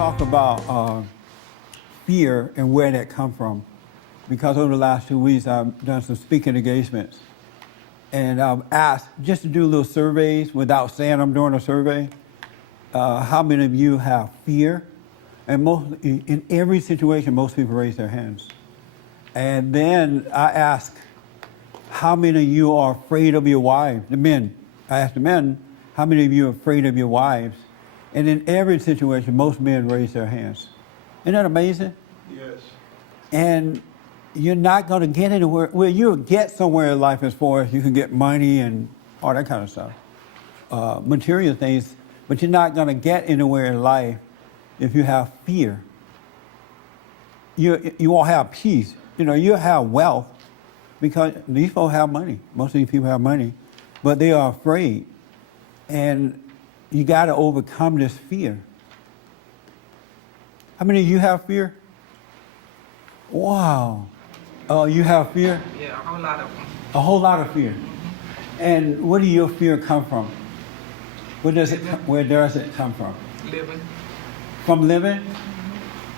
talk about fear and where that come from, because over the last 2 weeks I've done some speaking engagements, and I've asked just to do little surveys without saying I'm doing a survey. How many of you have fear? And in every situation, most people raise their hands. And then I ask, how many of you are afraid of your wives? The men. I asked the men, how many of you are afraid of your wives? And in every situation, most men raise their hands. Isn't that amazing? Yes. And you're not going to get anywhere. Well, you'll get somewhere in life as far as you can get money and all that kind of stuff, material things, but you're not going to get anywhere in life if you have fear. You won't have peace. You know, you'll have wealth because these people have money. Most of these people have money, but they are afraid. And you got to overcome this fear. How many of you have fear? Wow. You have fear? Yeah, a whole lot of them. A whole lot of fear. And where do your fear come from? Where does it come from? Living. From living?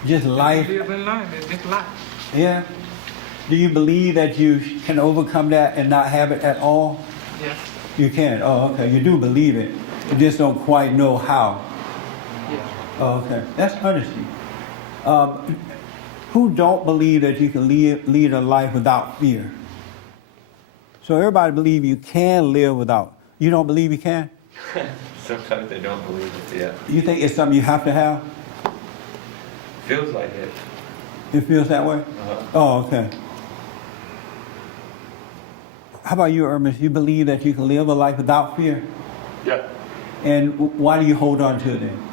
Just life? Living life. It's just life. Yeah. Do you believe that you can overcome that and not have it at all? Yes. You can. Oh, okay. You do believe it. You just don't quite know how. Yeah. Oh, okay. That's honesty. Who don't believe that you can lead a life without fear? So everybody believe you can live without. You don't believe you can? Sometimes they don't believe it, yeah. You think it's something you have to have? Feels like it. It feels that way? Uh-huh. Oh, okay. How about you, Hermes? You believe that you can live a life without fear? Yeah. And why do you hold on to it then?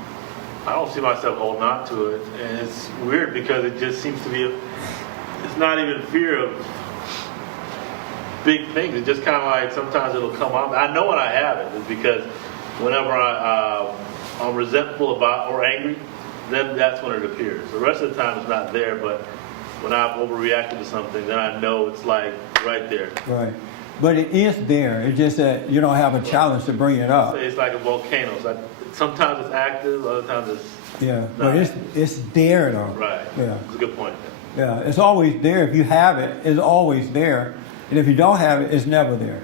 I don't see myself holding on to it. And it's weird because it just seems to be, it's not even fear of big things. It's just kind of like sometimes it'll come on. I know when I have it. It's because whenever I'm resentful about or angry, then that's when it appears. The rest of the time it's not there, but when I've overreacted to something, then I know it's like right there. Right. But it is there. It's just that you don't have a challenge to bring it up. It's like a volcano. Sometimes it's active, other times it's Yeah, not. but it's there though. Right. Yeah. It's a good point. Yeah, it's always there. If you have it, it's always there. And if you don't have it, it's never there.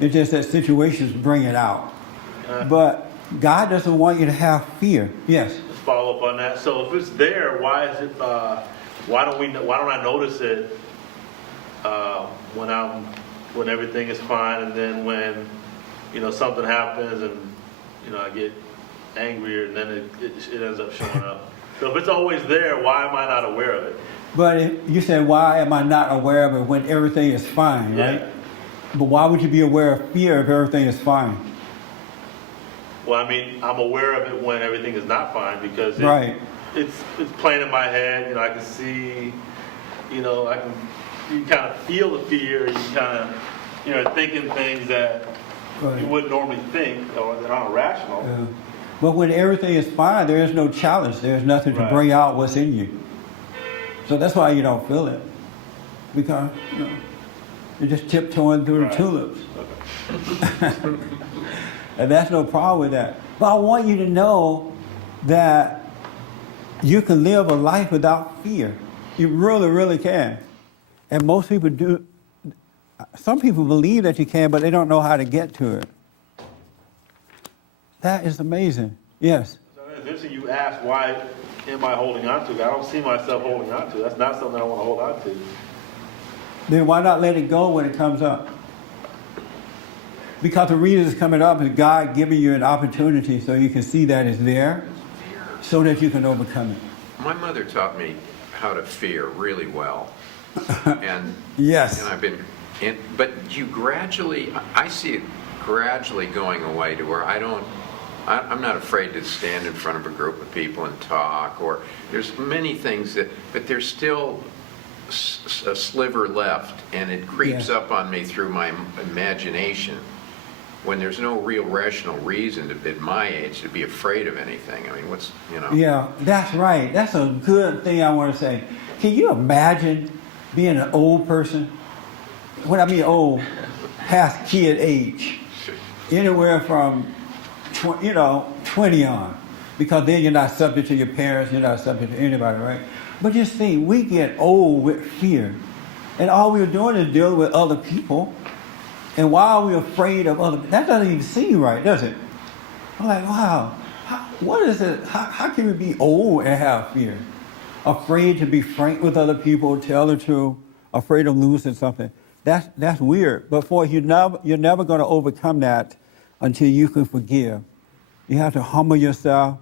It's just that situations bring it out. But God doesn't want you to have fear. Yes. Just follow up on that. So if it's there, why is it? Why don't I notice it when everything is fine, and then when something happens and I get angrier, and then it ends up showing up. So if it's always there, why am I not aware of it? But you said, why am I not aware of it when everything is fine, Yeah. right? But why would you be aware of fear if everything is fine? Well, I mean, I'm aware of it when everything is not fine because Right. it's playing in my head. I can see, you kind of feel the fear. You kind of, thinking things that Right. you wouldn't normally think or that aren't rational. Yeah. But when everything is fine, there is no challenge. There's nothing to Right. bring out what's in you. So that's why you don't feel it. Because, you're just tiptoeing through Right. the tulips. Okay. And that's no problem with that. But I want you to know that you can live a life without fear. You really, really can. And most people do. Some people believe that you can, but they don't know how to get to it. That is amazing. Yes. So it's interesting you asked, why am I holding on to it? I don't see myself holding on to it. That's not something I want to hold on to. Then why not let it go when it comes up? Because the reason it's coming up is God giving you an opportunity so you can see that it's there, so that you can overcome it. My mother taught me how to fear really well. And Yes. and I've been but you gradually, I see it gradually going away to where I'm not afraid to stand in front of a group of people and talk, or there's many things but there's still a sliver left, and it creeps Yeah. up on me through my imagination when there's no real rational reason at my age to be afraid of anything. I mean, Yeah, that's right. That's a good thing I want to say. Can you imagine being an old person? When I mean old, past kid age, anywhere from 20 on, because then you're not subject to your parents, you're not subject to anybody, right? But you see, we get old with fear. And all we're doing is dealing with other people. And why are we afraid of other people? That doesn't even seem right, does it? I'm like, wow, what is it? How can we be old and have fear? Afraid to be frank with other people, tell the truth, afraid of losing something. That's weird. But you're never going to overcome that until you can forgive. You have to humble yourself.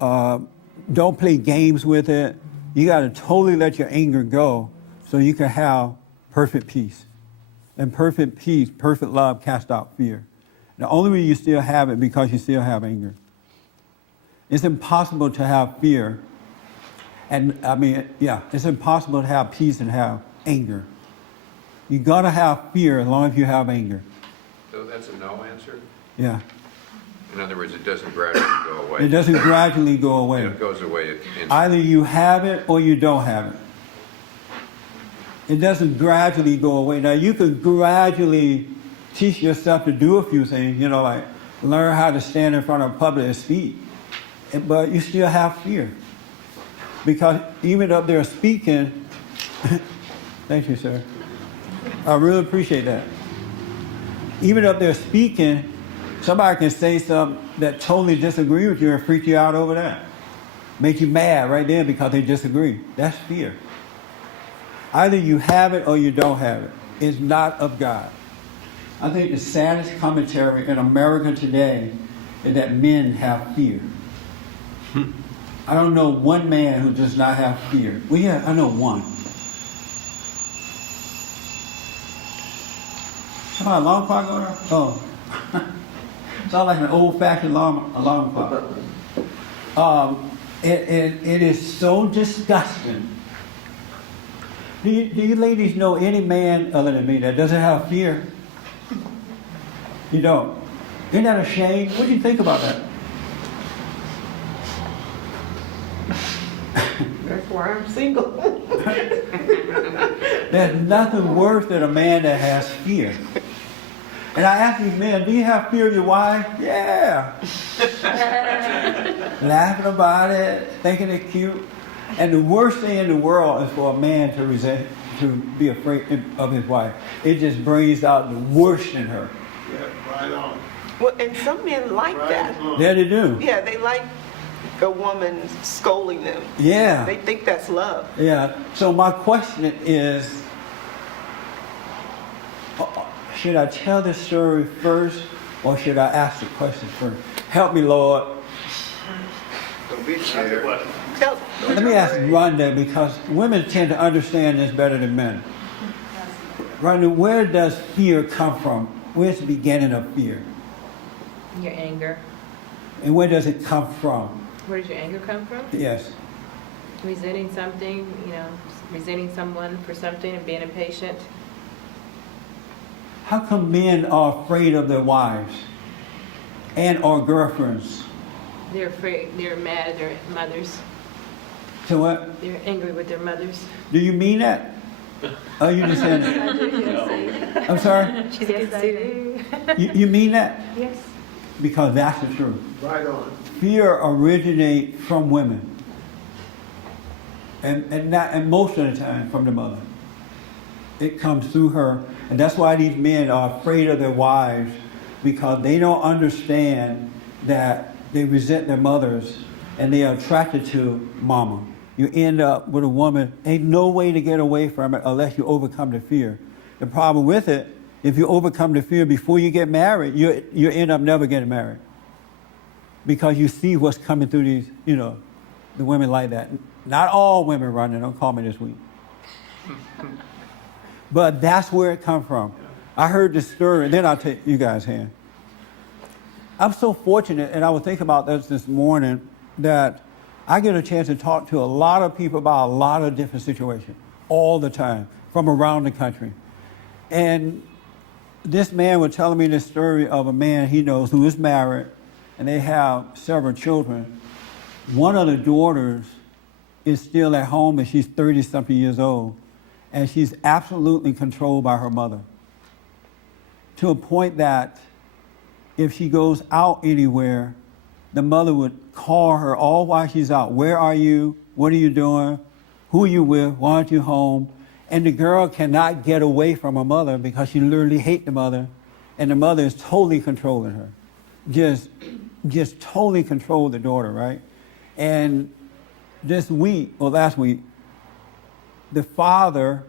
Don't play games with it. You got to totally let your anger go so you can have perfect peace. And perfect peace, perfect love casts out fear. The only way you still have it because you still have anger. It's impossible to have fear. And it's impossible to have peace and have anger. You gotta have fear as long as you have anger. So that's a no answer? Yeah. In other words, it doesn't gradually go away. It doesn't gradually go away. It goes away. Either you have it or you don't have it. It doesn't gradually go away. Now you can gradually teach yourself to do a few things, like learn how to stand in front of public and speak. But you still have fear. Because even up there speaking, thank you, sir. I really appreciate that. Even up there speaking, somebody can say something that totally disagree with you and freak you out over that. Make you mad right there because they disagree. That's fear. Either you have it or you don't have it. It's not of God. I think the saddest commentary in America today is that men have fear. I don't know one man who does not have fear. Well, yeah, I know one. Somebody alarm clock going off? Oh. Sounds like an old-fashioned alarm clock. It is so disgusting. Do you ladies know any man other than me that doesn't have fear? You don't. Isn't that a shame? What do you think about that? That's why I'm single. There's nothing worse than a man that has fear. And I ask these men, do you have fear of your wife? Yeah. Laughing about it, thinking it's cute. And the worst thing in the world is for a man to be afraid of his wife. It just brings out the worst in her. Yeah, right on. Well, and some men like Right that. on. Yeah, they do. Yeah, they like a woman scolding them. Yeah. They think that's love. Yeah. So my question is, should I tell the story first or should I ask the question first? Help me, Lord. Don't be That's the scared. question. Let me ask Rhonda, because women tend to understand this better than men. Rhonda, where does fear come from? Where's the beginning of fear? Your anger. And where does it come from? Where does your anger come from? Yes. Resenting something, resenting someone for something and being impatient. How come men are afraid of their wives and or girlfriends? They're afraid, they're mad at their mothers. So what? They're angry with their mothers. Do you mean that? Oh, you just said that. I do, yes. I'm sorry? Yes, I do. You mean that? Yes. Because that's the truth. Right on. Fear originates from women. And most of the time from the mother. It comes through her. And that's why these men are afraid of their wives, because they don't understand that they resent their mothers and they are attracted to mama. You end up with a woman, ain't no way to get away from it unless you overcome the fear. The problem with it, if you overcome the fear before you get married, you end up never getting married. Because you see what's coming through these, the women like that. Not all women running, don't call me this week. But that's where it comes from. I heard this story, and then I'll take you guys' hand. I'm so fortunate, and I was thinking about this morning, that I get a chance to talk to a lot of people about a lot of different situations all the time from around the country. And this man was telling me this story of a man he knows who is married, and they have several children. One of the daughters is still at home, and she's 30-something years old, and she's absolutely controlled by her mother, to a point that if she goes out anywhere, the mother would call her all while she's out. Where are you? What are you doing? Who are you with? Why aren't you home? And the girl cannot get away from her mother because she literally hates the mother. And the mother is totally controlling her. Just totally control the daughter, right? And this week, or last week, the father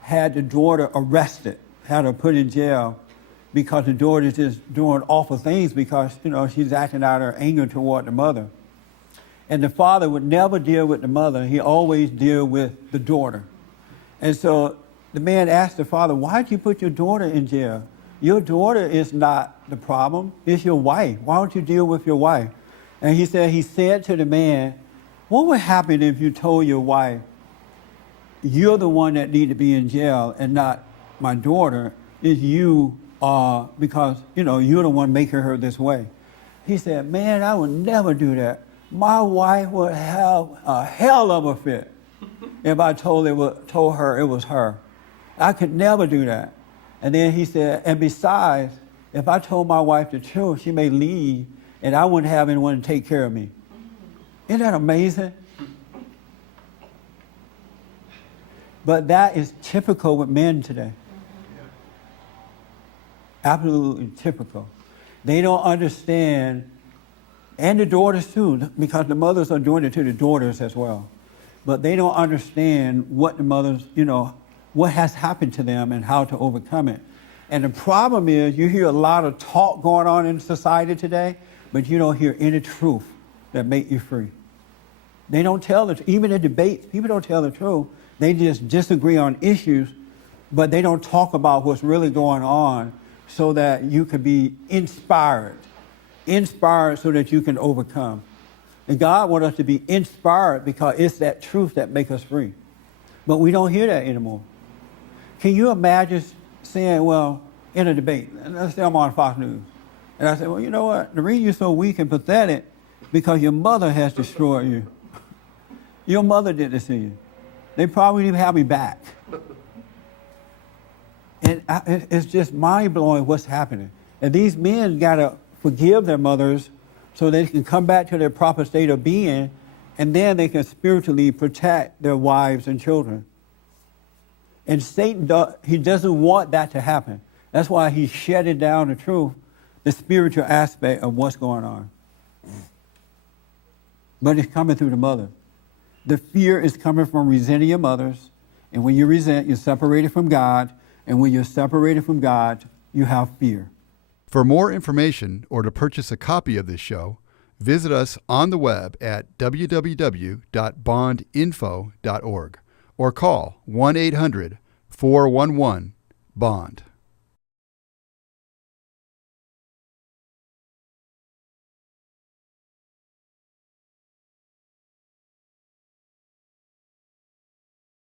had the daughter arrested, had her put in jail because the daughter is just doing awful things because, she's acting out her anger toward the mother. And the father would never deal with the mother. He always deal with the daughter. And so the man asked the father, why did you put your daughter in jail? Your daughter is not the problem. It's your wife. Why don't you deal with your wife? And he said to the man, what would happen if you told your wife, you're the one that need to be in jail and not my daughter, is you because, you're the one making her this way. He said, man, I would never do that. My wife would have a hell of a fit if I told her it was her. I could never do that. And then he said, and besides, if I told my wife the truth, she may leave and I wouldn't have anyone to take care of me. Isn't that amazing? But that is typical with men today. Absolutely typical. They don't understand, and the daughters too, because the mothers are doing it to the daughters as well. But they don't understand what the mothers, what has happened to them and how to overcome it. And the problem is you hear a lot of talk going on in society today, but you don't hear any truth that make you free. They don't tell the truth. Even in debates, people don't tell the truth. They just disagree on issues, but they don't talk about what's really going on so that you can be inspired so that you can overcome. And God wants us to be inspired because it's that truth that makes us free. But we don't hear that anymore. Can you imagine saying, well, in a debate, let's say I'm on Fox News, and I say, well, you know what? The reason you're so weak and pathetic because your mother has destroyed you. Your mother did this to you. They probably didn't have me back. And it's just mind-blowing what's happening. And these men got to forgive their mothers so they can come back to their proper state of being, and then they can spiritually protect their wives and children. And Satan, he doesn't want that to happen. That's why he's shedding down the truth, the spiritual aspect of what's going on. But it's coming through the mother. The fear is coming from resenting your mothers. And when you resent, you're separated from God. And when you're separated from God, you have fear. For more information or to purchase a copy of this show, visit us on the web at www.bondinfo.org or call 1-800-411-BOND.